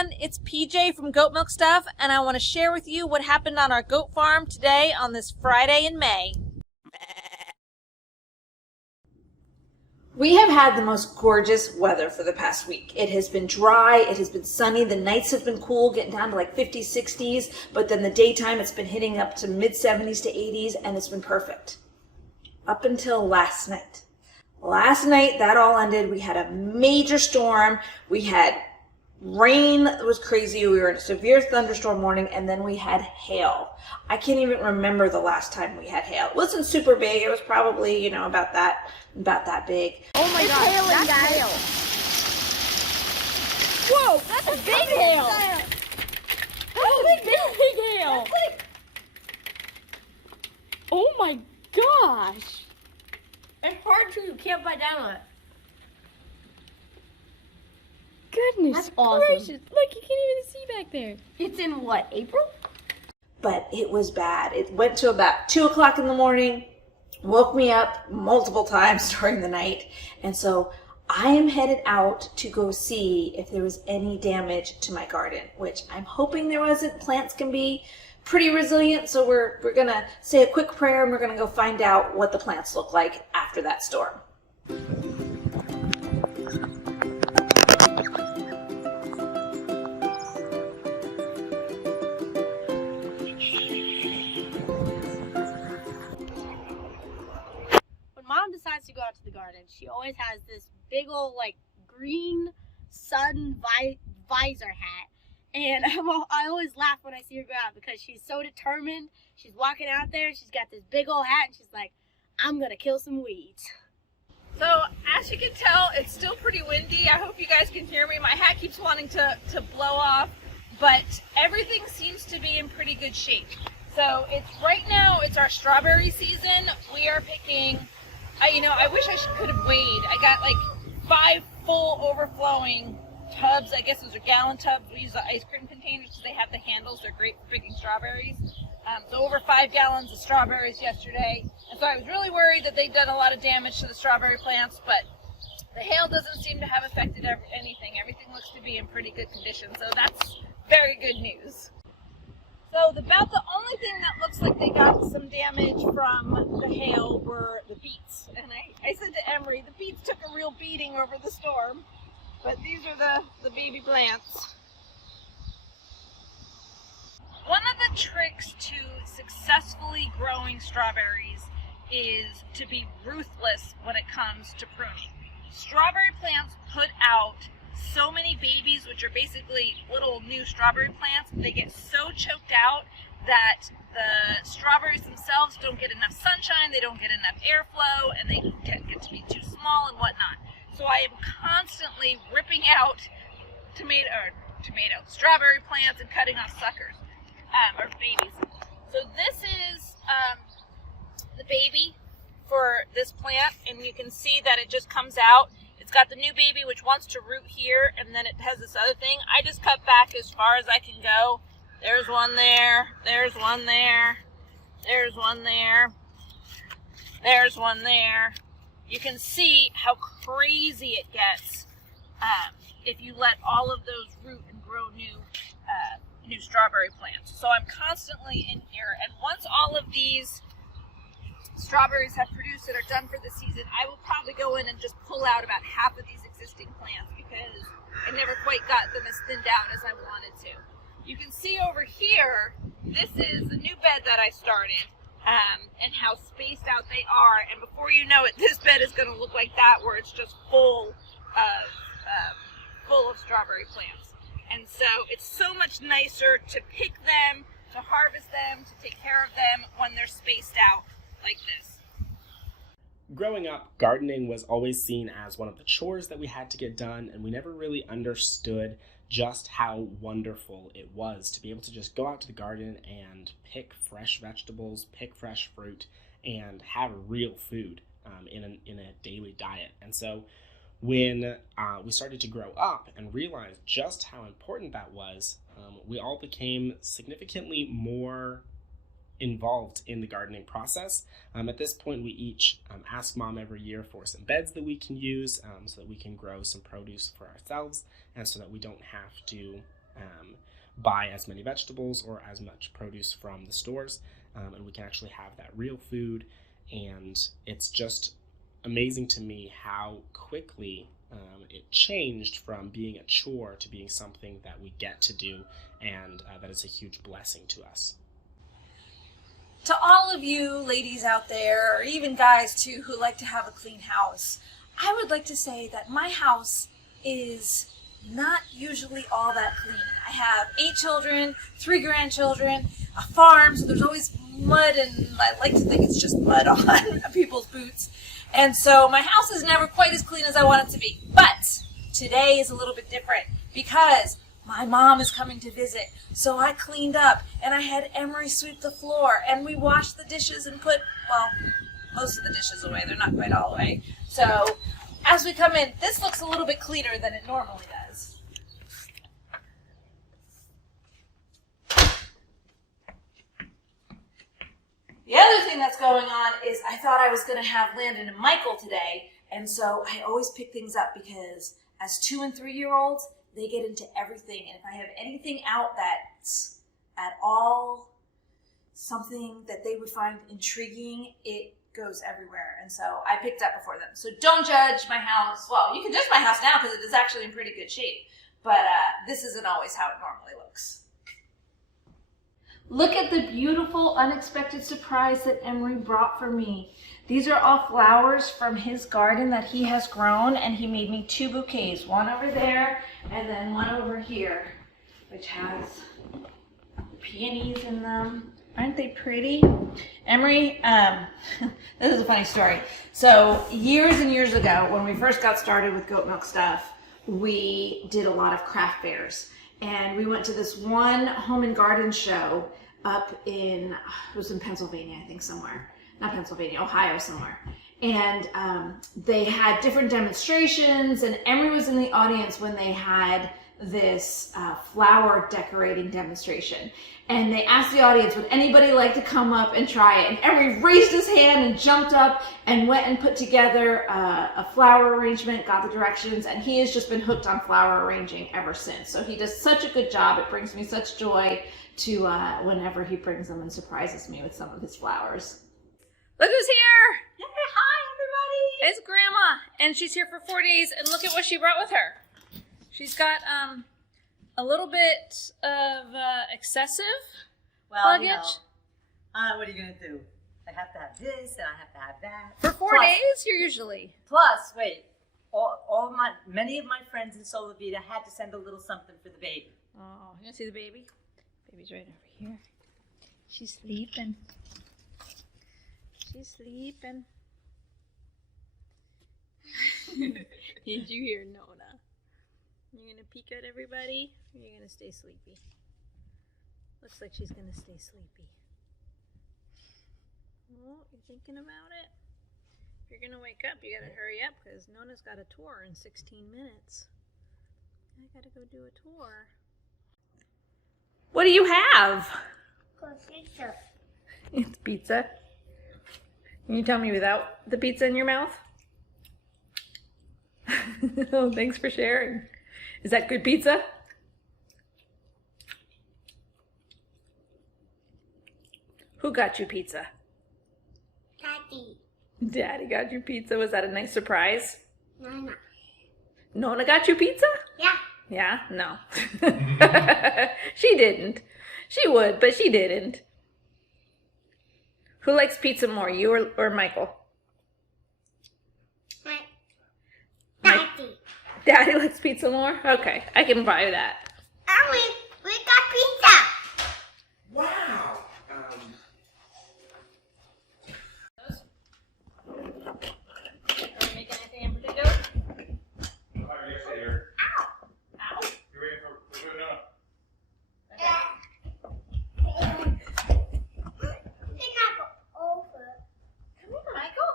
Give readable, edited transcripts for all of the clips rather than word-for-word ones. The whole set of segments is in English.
everyone, it's PJ from Goat Milk Stuff, and I want to share with you what happened on our goat farm today on this Friday in May. We have had the most gorgeous weather for the past week. It has been dry, it has been sunny, the nights have been cool, getting down to like 50s, 60s, but then the daytime it's been hitting up to mid 70s to 80s, and it's been perfect. Up until last night. Last night, that all ended. We had a major storm. We had rain that was crazy. We were in a severe thunderstorm warning, and then we had hail. I can't even remember the last time we had hail. It wasn't super big. It was probably, about that big. Oh my God, hail and that's hail. Whoa, that's a big hail. That's a big hail. Oh my gosh. It's hard to, you can't bite down on it. Goodness That's awesome. Gracious. Look, you can't even see back there. It's in what, April? But it was bad. It went to about 2 o'clock in the morning, woke me up multiple times during the night. And so I am headed out to go see if there was any damage to my garden, which I'm hoping there wasn't. Plants can be pretty resilient, so we're gonna say a quick prayer and we're gonna go find out what the plants look like after that storm. When Mom decides to go out to the garden, she always has this big old green sun visor hat. And I always laugh when I see her go out because she's so determined. She's walking out there, she's got this big old hat, and she's like, I'm gonna kill some weeds. So, as you can tell, it's still pretty windy. I hope you guys can hear me. My hat keeps wanting to blow off, but everything seems to be in pretty good shape. So, right now, it's our strawberry season. We are picking, I wish I could have weighed. I got 5 full overflowing tubs. I guess those are gallon tubs. We use the ice cream containers because they have the handles. They're great for picking strawberries. So over 5 gallons of strawberries yesterday. And so I was really worried that they'd done a lot of damage to the strawberry plants, but the hail doesn't seem to have affected anything. Everything looks to be in pretty good condition. So that's very good news. So about the only thing that looks like they got some damage from the hail were the beets. And I said to Emery, the beets took a real beating over the storm. But these are the baby plants. One of the tricks to successfully growing strawberries is to be ruthless when it comes to pruning. Strawberry plants put out so many babies, which are basically little new strawberry plants. They get so choked out that the strawberries themselves don't get enough sunshine, they don't get enough airflow, and they get to be too small and whatnot. So I am constantly ripping out strawberry plants and cutting off suckers, or babies. So this is the baby for this plant, and you can see that it just comes out. It's got the new baby which wants to root here, and then it has this other thing. I just cut back as far as I can go. There's one there, there's one there, there's one there, there's one there. You can see how crazy it gets if you let all of those root and grow new strawberry plants. So I'm constantly in here, and once all of these strawberries have produced and are done for the season, I will probably go in and just pull out about half of these existing plants because I never quite got them as thinned out as I wanted to. You can see over here, this is the new bed that I started. And how spaced out they are, and before you know it, this bed is going to look like that, where it's just full of strawberry plants. And so it's so much nicer to pick them, to harvest them, to take care of them when they're spaced out like this. Growing up, gardening was always seen as one of the chores that we had to get done, and we never really understood just how wonderful it was to be able to just go out to the garden and pick fresh vegetables, pick fresh fruit, and have real food in a daily diet. And so when we started to grow up and realize just how important that was, we all became significantly more involved in the gardening process. At this point, we each ask Mom every year for some beds that we can use so that we can grow some produce for ourselves and so that we don't have to buy as many vegetables or as much produce from the stores, and we can actually have that real food. And it's just amazing to me how quickly it changed from being a chore to being something that we get to do, and that is a huge blessing to us. To all of you ladies out there, or even guys too, who like to have a clean house, I would like to say that my house is not usually all that clean. I have 8 children, 3 grandchildren, a farm, so there's always mud, and I like to think it's just mud on people's boots. And so my house is never quite as clean as I want it to be. But today is a little bit different because my mom is coming to visit. So I cleaned up and I had Emery sweep the floor, and we washed the dishes and put, well, most of the dishes away. They're not quite all away. So as we come in, this looks a little bit cleaner than it normally does. The other thing that's going on is I thought I was going to have Landon and Michael today, and so I always pick things up because as 2- and 3-year-olds, they get into everything, and if I have anything out that's at all something that they would find intriguing, it goes everywhere, and so I picked up before them. So don't judge my house. Well, you can judge my house now because it is actually in pretty good shape, but this isn't always how it normally looks. Look at the beautiful unexpected surprise that Emery brought for me. These are all flowers from his garden that he has grown, and he made me 2 bouquets, one over there and then one over here, which has peonies in them. Aren't they pretty? Emery, this is a funny story. So years and years ago, when we first got started with goat milk stuff, we did a lot of craft fairs. And we went to this one home and garden show up in, it was in Pennsylvania, I think somewhere. Not Pennsylvania, Ohio somewhere. And they had different demonstrations, and Emery was in the audience when they had this flower decorating demonstration. And they asked the audience, would anybody like to come up and try it? And Emery raised his hand and jumped up and went and put together a flower arrangement, got the directions, and he has just been hooked on flower arranging ever since. So he does such a good job. It brings me such joy to whenever he brings them and surprises me with some of his flowers. Look who's here! Hey, hi, everybody! It's Grandma, and she's here for 4 days, and look at what she brought with her. She's got a little bit of excessive luggage. You know, what are you going to do? I have to have this, and I have to have that. For 4 days, you're usually. Plus, wait, many of my friends in Solavita had to send a little something for the baby. Oh, you want to see the baby? Baby's right over here. She's sleeping. She's sleeping. Did you hear Nona? You're going to peek at everybody, or you're going to stay sleepy? Looks like she's going to stay sleepy. Oh, you're thinking about it? If you're going to wake up, you got to hurry up because Nona's got a tour in 16 minutes. I got to go do a tour. What do you have? Pizza. It's pizza. Can you tell me without the pizza in your mouth? Oh, thanks for sharing. Is that good pizza? Who got you pizza? Daddy. Daddy got you pizza. Was that a nice surprise? Nana. Nona got you pizza? Yeah. Yeah? No. She didn't. She would, but she didn't. Who likes pizza more, you or Michael? Daddy. Daddy likes pizza more? Okay, I can buy that. And we got pizza. Wow! Are we making anything in particular? Yes, sir. Ow. You're waiting for good enough. Come here, Michael.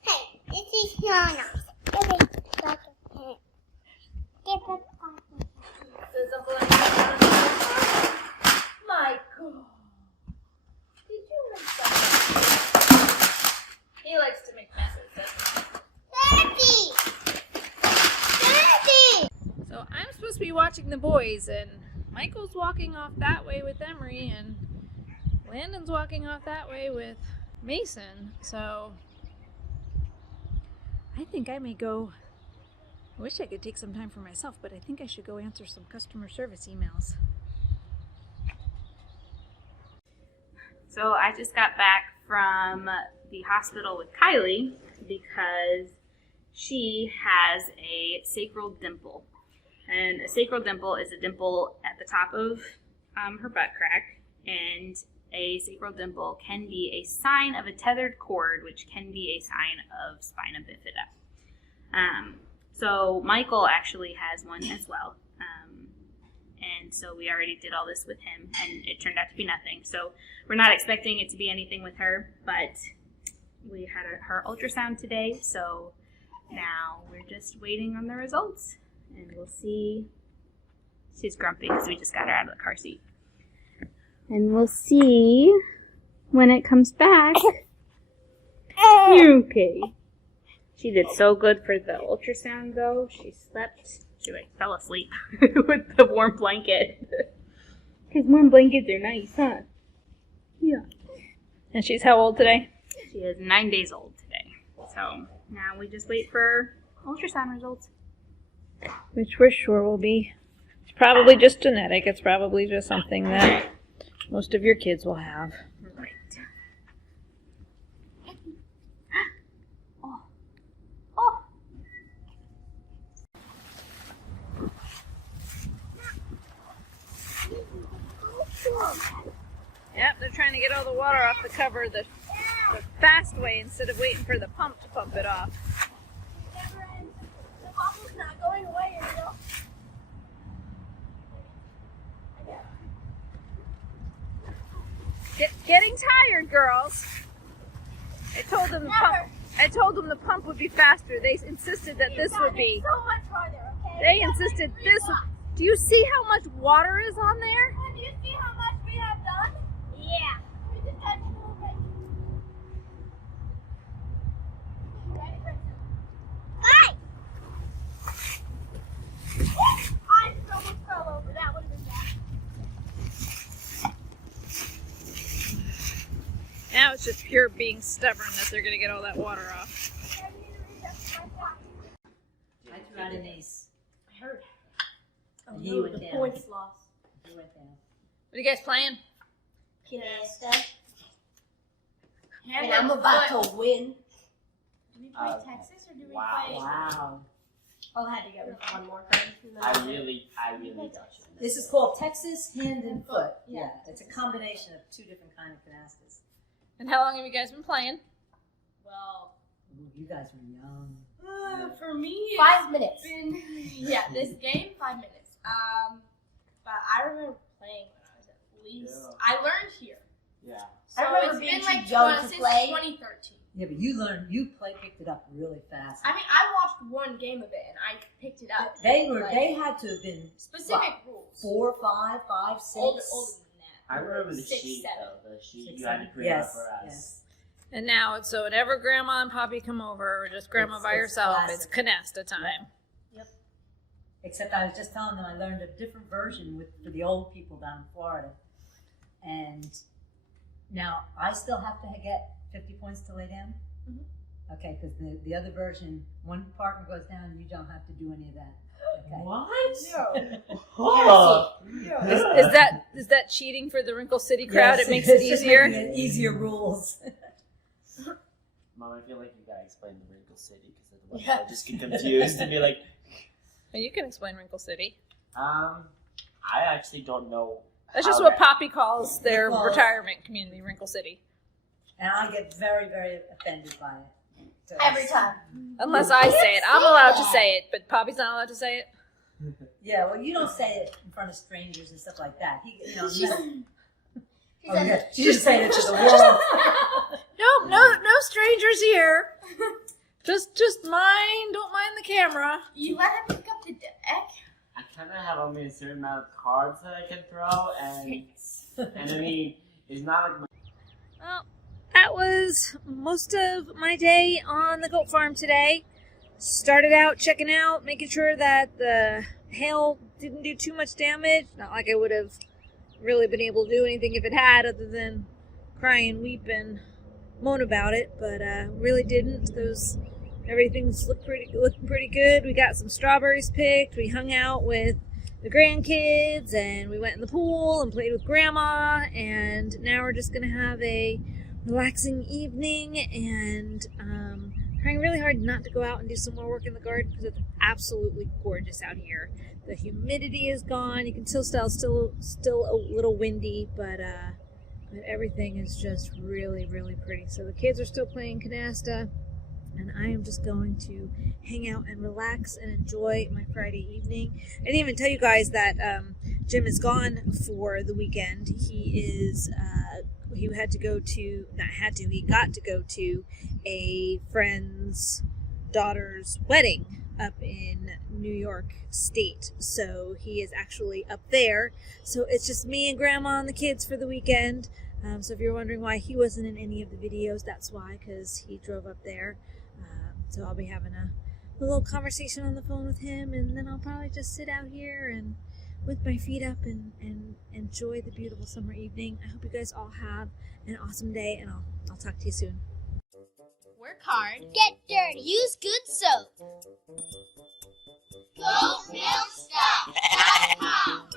Hey, this is Nana. Does Uncle Emily Michael, did you make something? He likes to make messes, doesn't he? Daddy! Daddy! So I'm supposed to to be watching the boys, and Michael's walking off that way with Emery, and Landon's walking off that way with Mason. So I think I may go. I wish I could take some time for myself, but I think I should go answer some customer service emails. So I just got back from the hospital with Kylie because she has a sacral dimple. And a sacral dimple is a dimple at the top of her butt crack, and a sacral dimple can be a sign of a tethered cord, which can be a sign of spina bifida. So Michael actually has one as well. And so we already did all this with him, and it turned out to be nothing. So we're not expecting it to be anything with her, but we had her ultrasound today, so now we're just waiting on the results, and we'll see. She's grumpy because we just got her out of the car seat. And we'll see when it comes back. You're okay. She did so good for the ultrasound, though. She slept. She fell asleep with the warm blanket. Because warm blankets are nice, huh? Yeah. And she's how old today? She is 9 days old today. So now we just wait for ultrasound results. Which we're sure will be. It's probably just genetic. It's probably just something that most of your kids will have. Right. Oh. Oh. Yep, they're trying to get all the water off the cover the fast way instead of waiting for the pump to pump it off. The bottle's not going away until. Getting tired, girls. I told them the pump would be faster. They insisted that this would be. So much farther, okay? They insisted this would. Do you see how much water is on there? Do you see how much we have done? Yeah. We just got to move it. Hey! I almost fell over. That would have been bad. Now it's just pure being stubborn that they're going to get all that water off. I threw out an ace. I heard. And he went down. Points lost. He went down. What are you guys playing? Canasta. And I'm about to win. Do we play Texas or do we play? Wow. I'll have to get rid of one more card. I really got you. This is called Texas hand and foot. Yeah, it's a combination of two different kind of canastas. And how long have you guys been playing? Well, Ooh, you guys were young. for me, 5 minutes. Been, yeah, this game 5 minutes. But I remember playing when I was at least. Yeah. I learned here. Yeah. So I remember it's being been too like young to since play. 2013. Yeah, but you picked it up really fast. I mean, I watched one game of it and I picked it up. They Like, had to have been specific rules. 4, 5, 5, 6. Older than that. I remember the 6, sheet 7. though. The sheet 6, you had to 7. print Yes, out for us. yes. And now it's so whenever Grandma and Poppy come over, or just Grandma It's by herself, classic. it's canasta time. Yep. Except I was just telling them I learned a different version for the old people down in Florida. And now I still have to get 50 points to lay down? Mhm. Okay, because the other version, one partner goes down and you don't have to do any of that. Okay. What? No. Oh. Is that cheating for the Wrinkle City crowd? Yes, It makes it it's just easier. making it easier rules. Mom, I feel like you gotta explain the Wrinkle City because otherwise I'll just get confused and be like, Well, you can explain Wrinkle City. I actually don't know. That's just how what that- Poppy calls their Well- retirement community, Wrinkle City. And I get very, very offended by it. So Every time. Unless I say it. I'm allowed to say it, but Poppy's not allowed to say it. Yeah, well, you don't say it in front of strangers and stuff like that. She Oh, says yeah. She just saying it to the world. No strangers here. Just don't mind the camera. You let him pick up the deck? I kind of have only a certain amount of cards that I can throw, and I mean, it's not like my. Well, that was most of my day on the goat farm today. Started out checking out, making sure that the Hail didn't do too much damage. Not like I would have really been able to do anything if it had, other than cry and weep and moan about it, but really didn't. Everything's looking pretty good. We got some strawberries picked. We hung out with the grandkids, and we went in the pool and played with Grandma, and now we're just gonna have a relaxing evening, and trying really hard not to go out and do some more work in the garden because it's absolutely gorgeous out here. The humidity is gone. You can still a little windy, but everything is just really, really pretty. So the kids are still playing canasta, and I am just going to hang out and relax and enjoy my Friday evening. I didn't even tell you guys that Jim is gone for the weekend. He got to go to a friend's daughter's wedding up in New York State. So he is actually up there. So it's just me and Grandma and the kids for the weekend. So if you're wondering why he wasn't in any of the videos, that's why, because he drove up there. So I'll be having a little conversation on the phone with him, and then I'll probably just sit out here and with my feet up and enjoy the beautiful summer evening. I hope you guys all have an awesome day, and I'll talk to you soon. Work hard. Get dirty. Use good soap. GoatMilkStuff.com.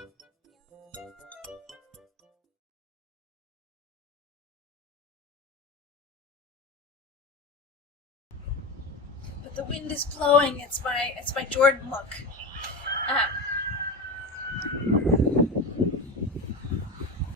But the wind is blowing. It's my Jordan look.